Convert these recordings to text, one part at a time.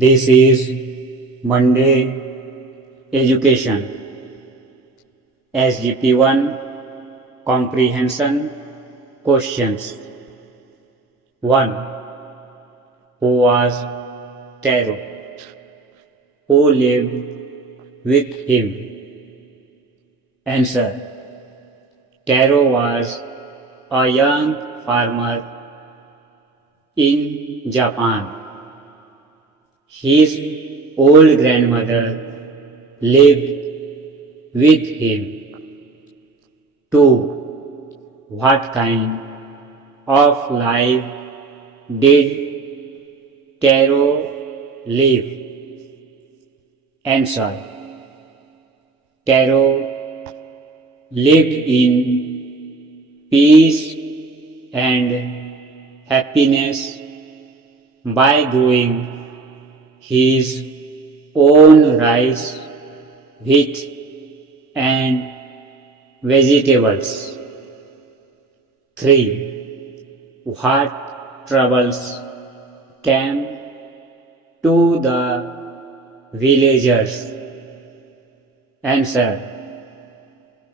This is Monday Education SGP1 Comprehension Questions. 1. Who was Taro? Who lived with him? Answer. Taro was a young farmer in Japan. His old grandmother lived with him. 2. What kind of life did Taro live? Answer. Taro lived in peace and happiness by growing his own rice, wheat, and vegetables. 3. What troubles came to the villagers? Answer.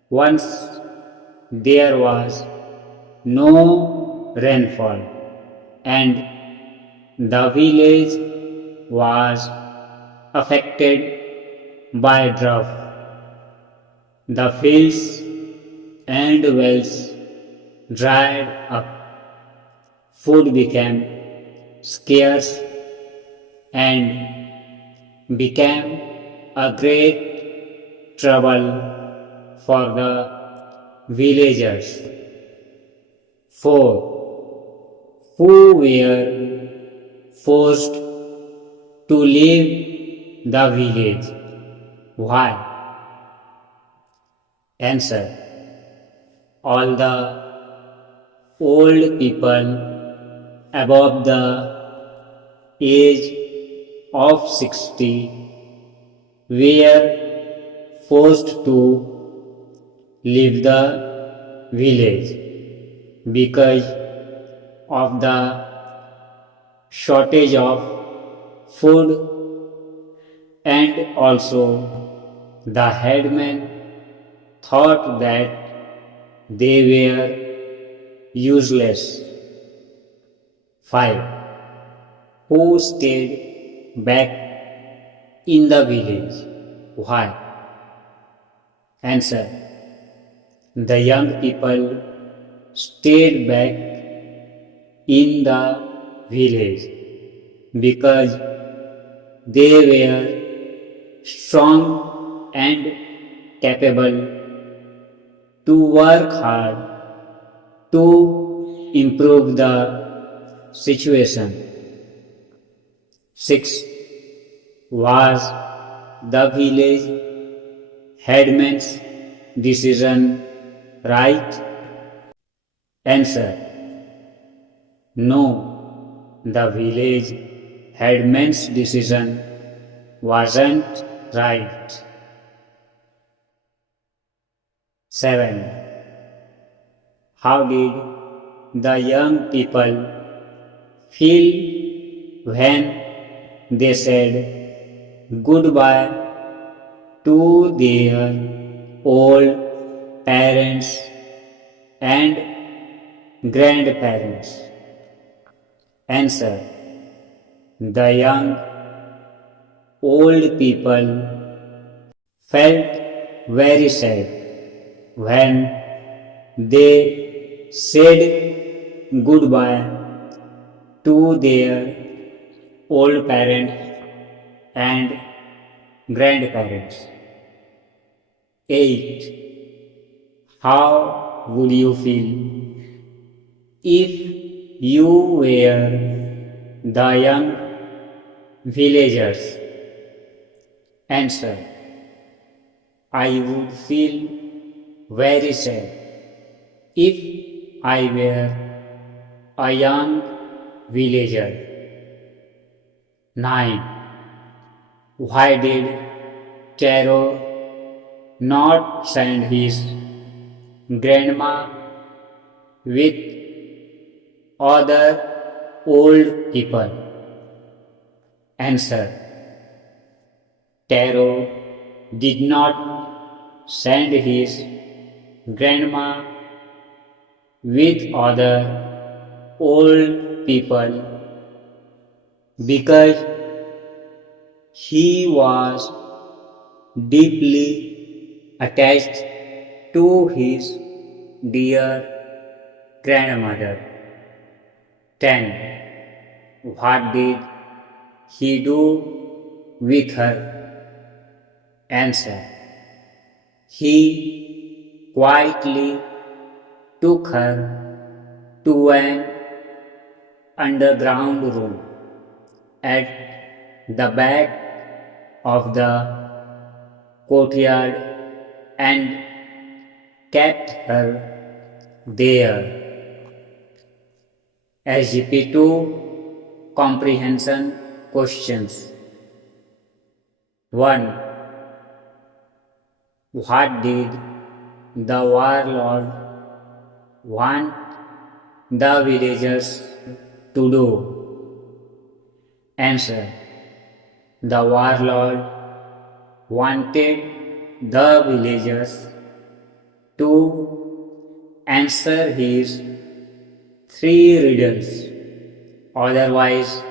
Once there was no rainfall and the village was affected by drought. The fields and wells dried up. Food became scarce and became a great trouble for the villagers. 4. Who were forced to leave the village? Why? Answer. All the old people above the age of 60 were forced to leave the village because of the shortage of food, and also the headman thought that they were useless. 5. Who stayed back in the village? Why? Answer. The young people stayed back in the village because they were strong and capable to work hard to improve the situation. 6. Was the village headman's decision right? Answer. No, the village headman's decision wasn't right. 7. How did the young people feel when they said goodbye to their old parents and grandparents? Answer. The young old people felt very sad when they said goodbye to their old parents and grandparents. 8. How would you feel if you were the young villagers? Answer. I would feel very sad if I were a young villager. 9. Why did Taro not send his grandma with other old people? Answer. Taro did not send his grandma with other old people because he was deeply attached to his dear grandmother. 10. What did he do with her? Answer. He quietly took her to an underground room at the back of the courtyard and kept her there. SGP2 Comprehension Questions. 1. What did the warlord want the villagers to do? Answer. The warlord wanted the villagers to answer his 3 riddles, otherwise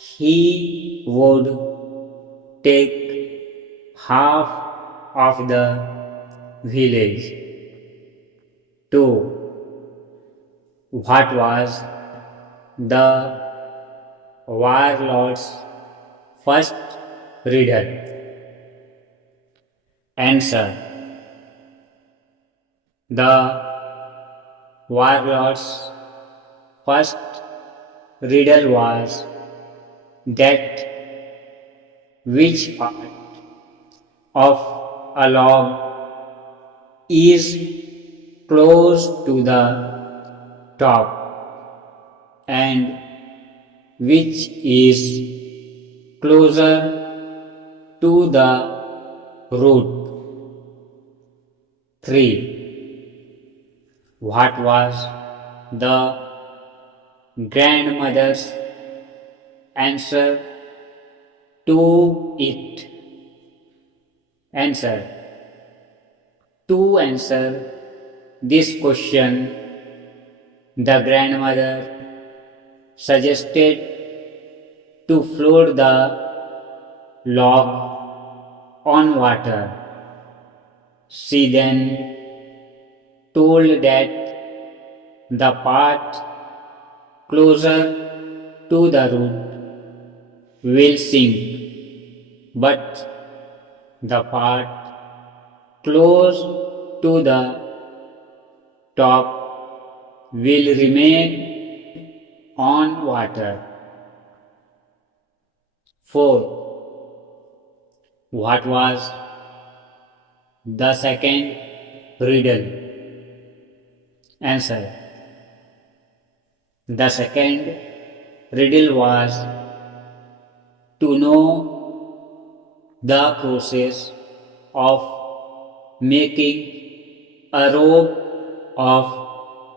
he would take half of the village. 2. What was the warlord's first riddle? Answer. The warlord's first riddle was that which part of a log is close to the top and which is closer to the root. 3. What was the grandmother's answer to it? Answer. To answer this question, the grandmother suggested to float the log on water. She then told that the part closer to the root will sink, but the part close to the top will remain on water. 4. What was the second riddle? Answer. The second riddle was to know the process of making a rope of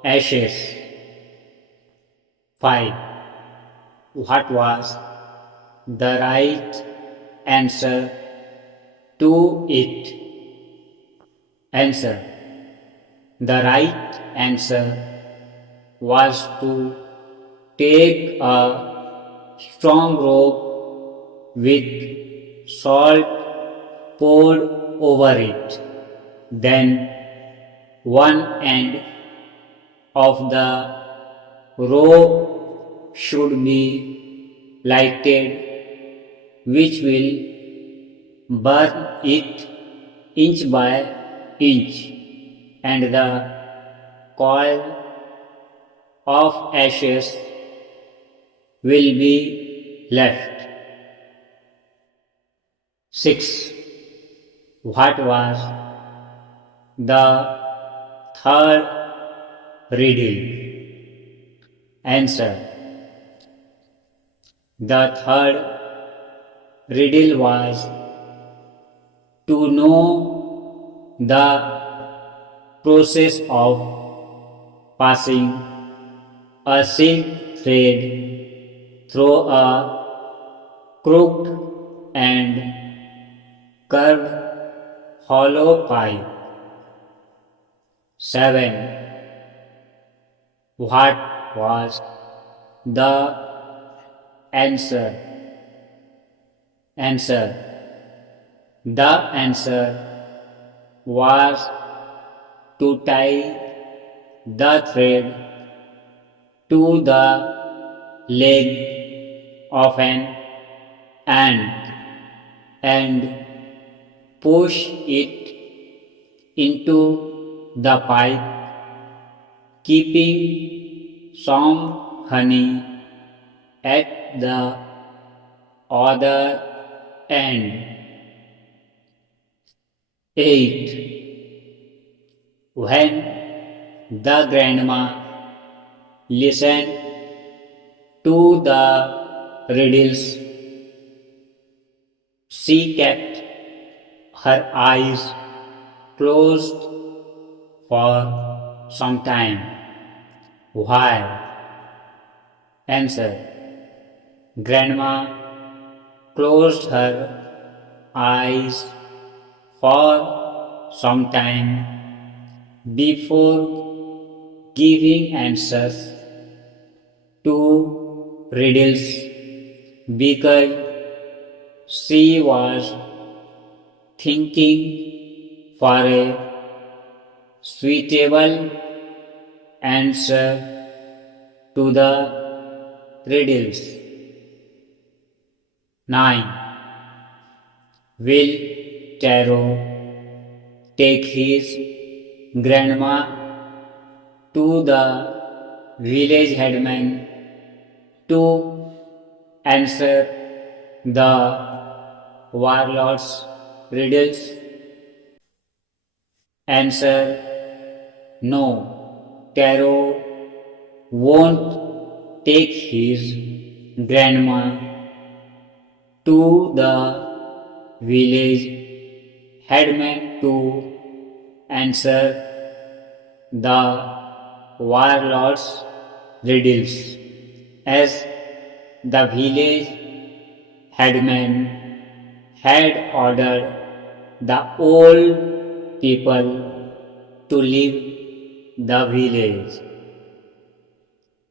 ashes. 5. What was the right answer to it? Answer. The right answer was to take a strong rope with salt poured over it. Then one end of the rope should be lighted, which will burn it inch by inch, and the coil of ashes will be left. 6. What was the third riddle? Answer. The third riddle was to know the process of passing a silk thread through a crooked and curved hollow pipe. 7. What was the answer? Answer. The answer was to tie the thread to the leg of an ant and push it into the pipe, keeping some honey at the other end. 8. When the grandma listened to the riddles, she kept her eyes closed for some time. Why? Answer. Grandma closed her eyes for some time before giving answers to riddles because she was thinking for a suitable answer to the riddles. 9. Will Taro take his grandma to the village headman to answer the warlord's riddles? Answer. No. Taro won't take his grandma to the village headman to answer the warlord's riddles, as the village headman had ordered the old people to leave the village.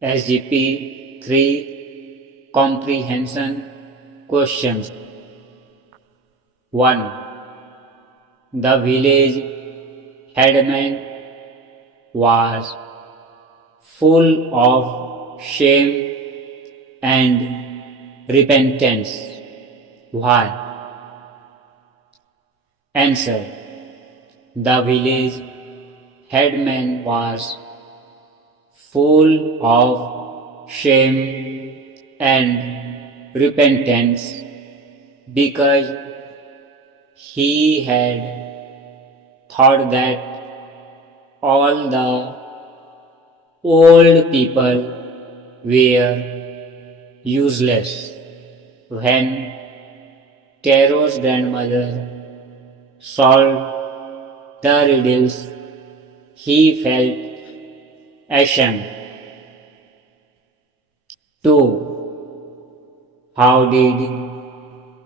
SGP 3 Comprehension Questions. 1. The village headman was full of shame and repentance. Why? Answer. The village headman was full of shame and repentance because he had thought that all the old people were useless. When Taro's grandmother solved the riddles, he felt ashamed. 2. How did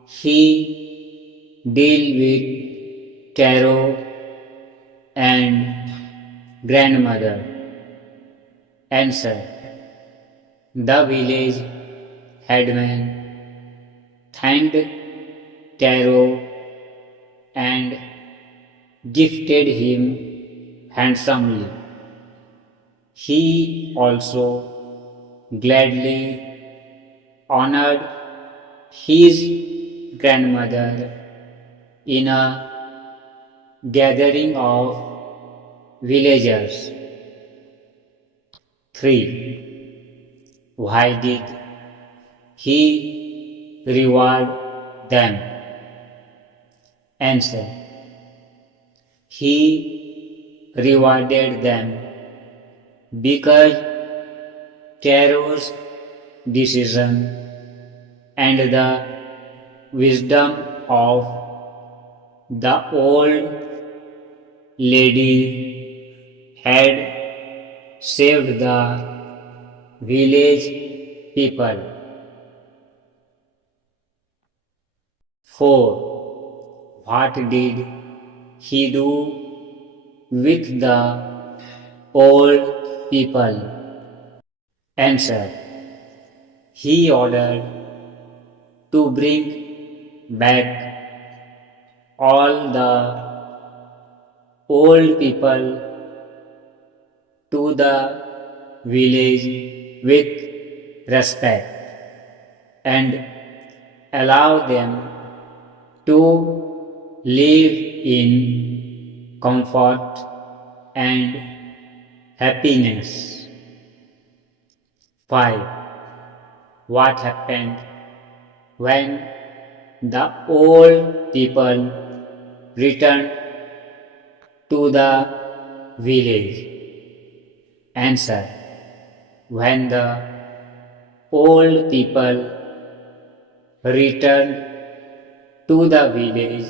he deal with Taro and grandmother? Answer. The village headman thanked Taro and gifted him handsomely. He also gladly honored his grandmother in a gathering of villagers. 3. Why did he reward them? Answer. He rewarded them because Taro's decision and the wisdom of the old lady had saved the village people. 4. What did he do with the old people? Answer. He ordered to bring back all the old people to the village with respect and allow them to live in comfort and happiness. 5. What happened when the old people returned to the village? Answer. When the old people returned to the village,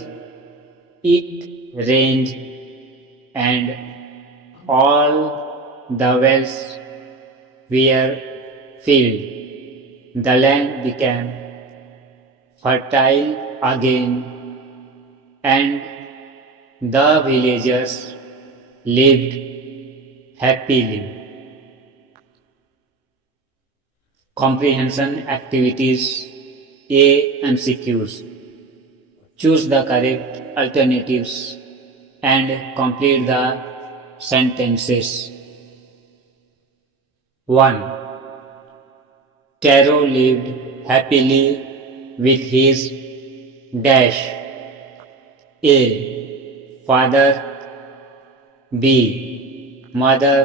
it rained and all the wells were filled. The land became fertile again and the villagers lived happily. Comprehension activities. A. MCQs. Choose the correct alternatives and complete the sentences. 1. Taro lived happily with his dash. A. Father. B. Mother.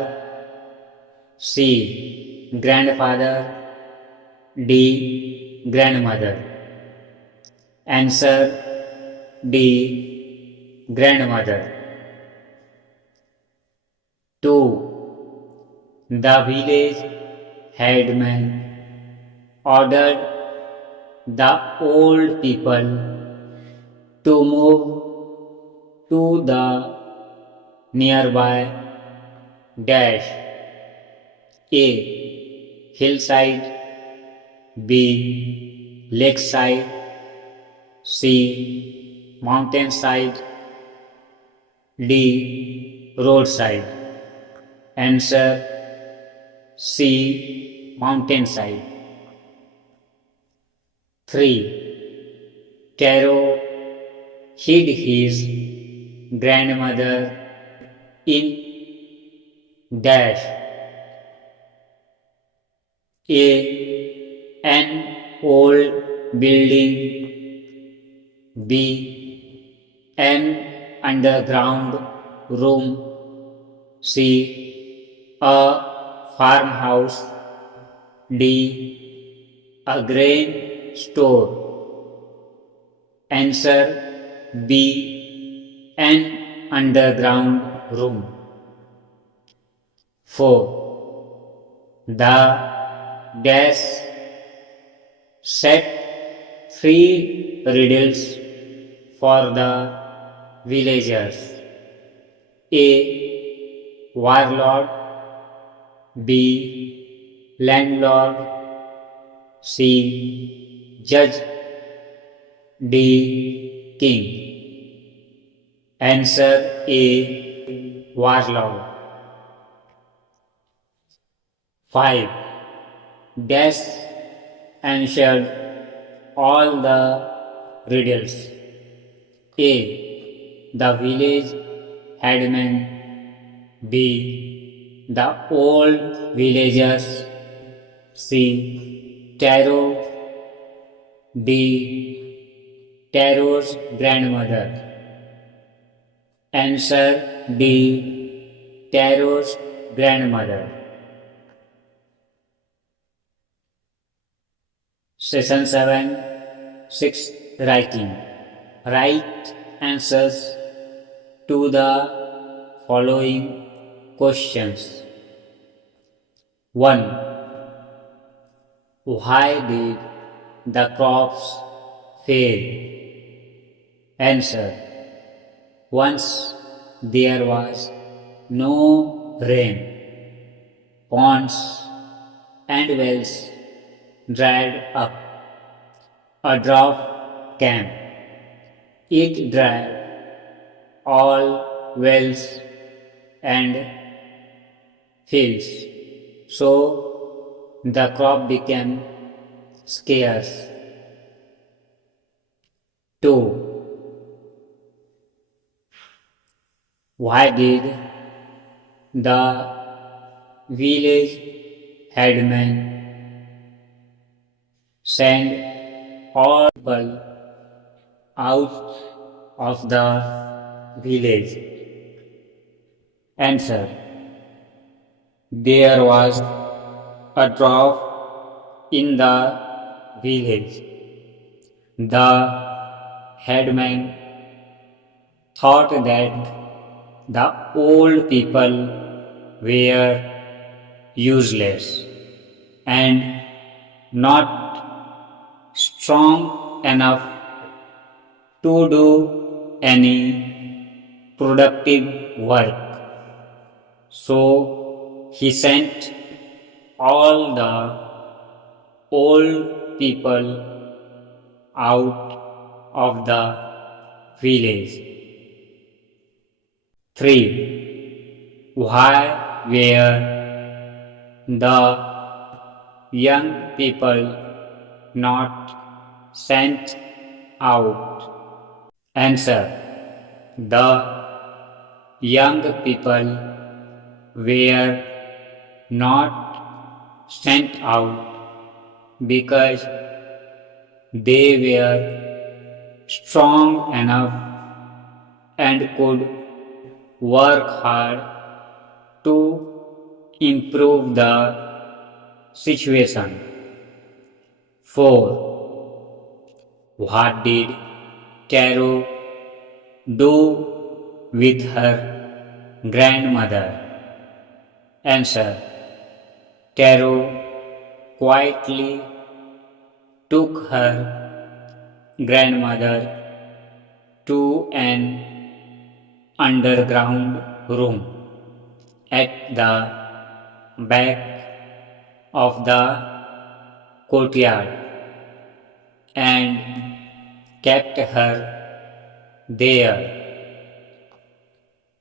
C. Grandfather. D. Grandmother. Answer. D. Grandmother. 2. The village headman ordered the old people to move to the nearby dash. A. Hillside. B. Lakeside. C. Mountainside. D. Roadside. Answer. C. Mountainside. 3. Taro hid his grandmother in dash. A. An old building. B. An underground room. C. A farmhouse. D. A grain store. Answer. B. An underground room. 4. The dash set 3 riddles for the villagers. A. Warlord. B. Landlord. C. Judge. D. King. Answer. A. Warlord. 5. Dash answered all the riddles. A. The village headman. B. The old villagers. C. Taro. D. Taro's grandmother. Answer. D. Taro's grandmother. Session 7. 6. Writing. Write answers to the following questions. 1. Why did the crops fail? Answer. Once there was no rain. Ponds and wells dried up. A drought came. It dried all wells and fields, so the crop became scarce. 2. Why did the village headman send all people out of the village? Answer. There was a drought in the village. The headman thought that the old people were useless and not strong enough to do any productive work. So he sent all the old people out of the village. 3. Why were the young people not sent out? Answer. The young people were not sent out because they were strong enough and could work hard to improve the situation. 4. What did Carol do with her grandmother? Answer. Carol quietly took her grandmother to an underground room at the back of the courtyard and kept her there.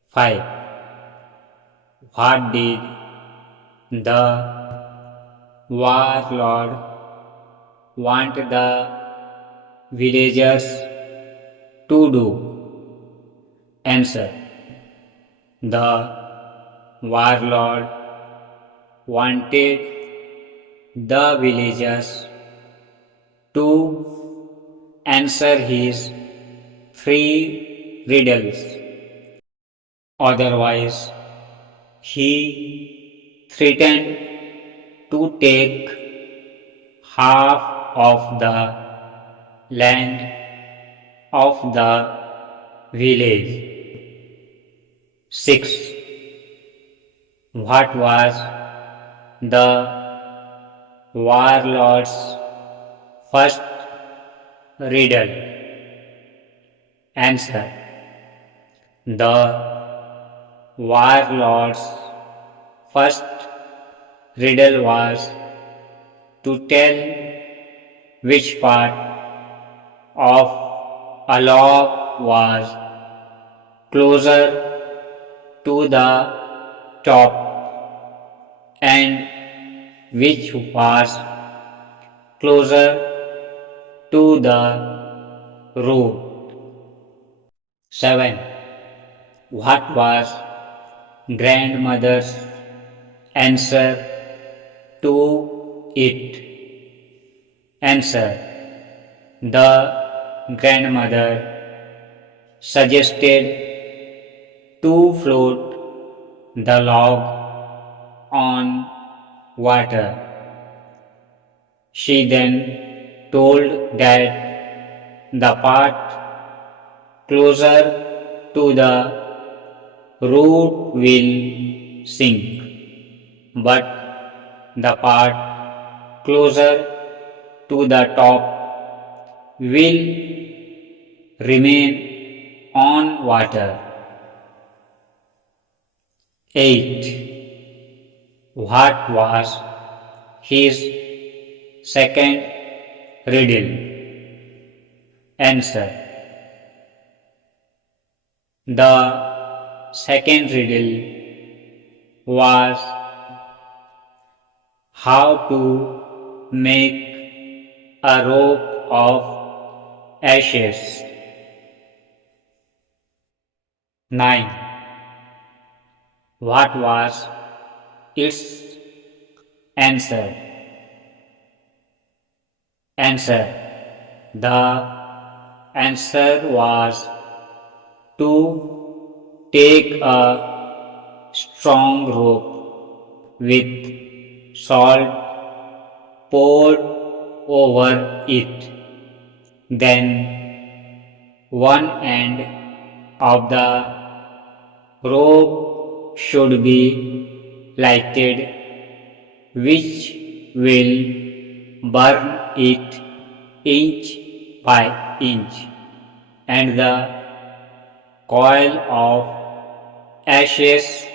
5. What did the warlord want the villagers to do? Answer. The warlord wanted the villagers to answer his 3 riddles. Otherwise, he threatened to take half of the land of the village. 6. What was the warlord's first riddle? Answer. The warlord's first riddle was to tell which part of a log was closer to the top and which was closer to the root. 7. What was grandmother's answer to it? Answer. The grandmother suggested to float the log on water. She then told that the part closer to the root will sink, but the part closer to the top will remain on water. 8. What was his second riddle? Answer. The second riddle was how to make a rope of ashes. 9. What was its answer? The answer was to take a strong rope with salt poured over it. Then one end of the rope should be lighted, which will burn it inch by inch, and the coil of ashes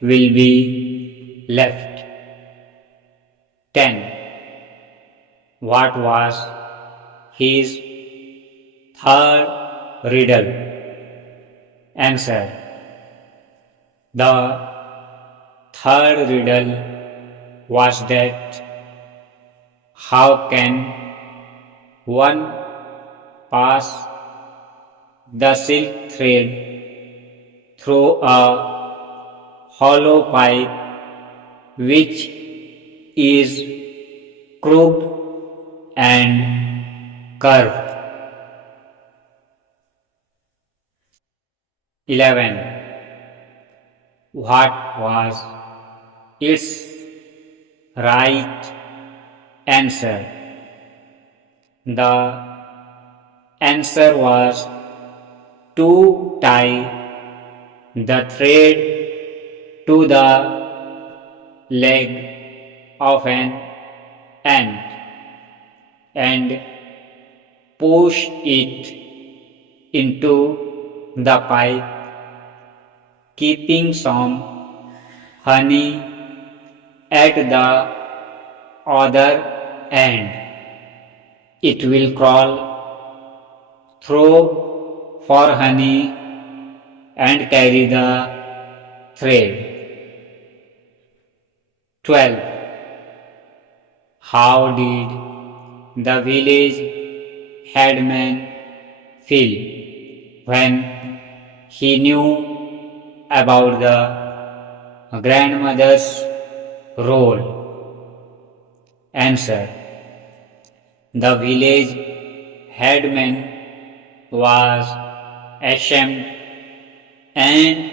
will be left. 10. What was his third riddle? Answer. The third riddle was that how can one pass the silk thread through a hollow pipe which is crooked and curved? 11. What was its right answer? The answer was to tie the thread to the leg of an ant and push it into the pipe, keeping some honey at the other end. It will crawl through for honey and carry the thread. 12. How did the village headman feel when he knew about the grandmother's role? Answer. The village headman was ashamed and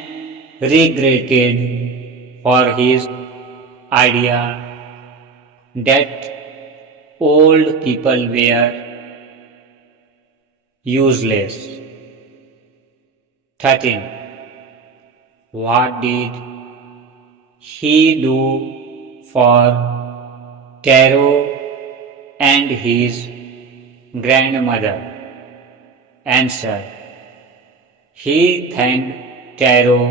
regretted for his idea that old people were useless. 13. What did he do for Taro and his grandmother? Answer. He thanked Taro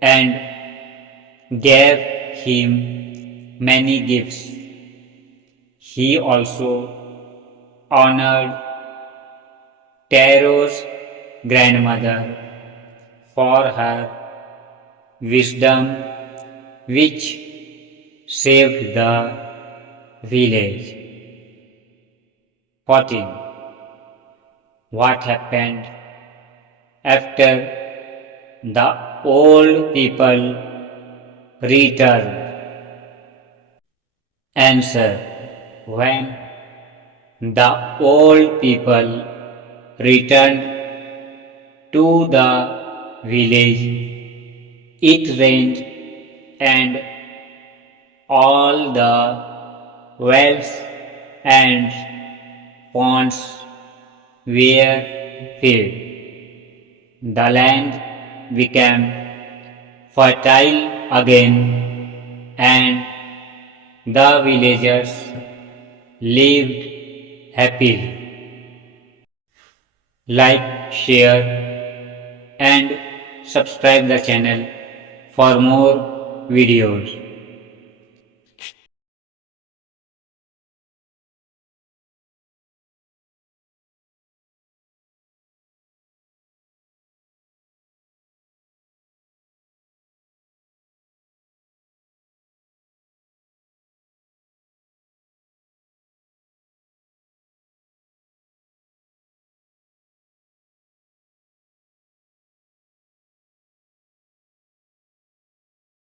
and gave him many gifts. He also honored Taro's grandmother for her wisdom, which saved the village. 14. What happened after the old people returned? Answer. When the old people returned to the village, it rained and all the wells and ponds were filled. The land became fertile again and the villagers lived happily. Like, share and subscribe the channel for more videos.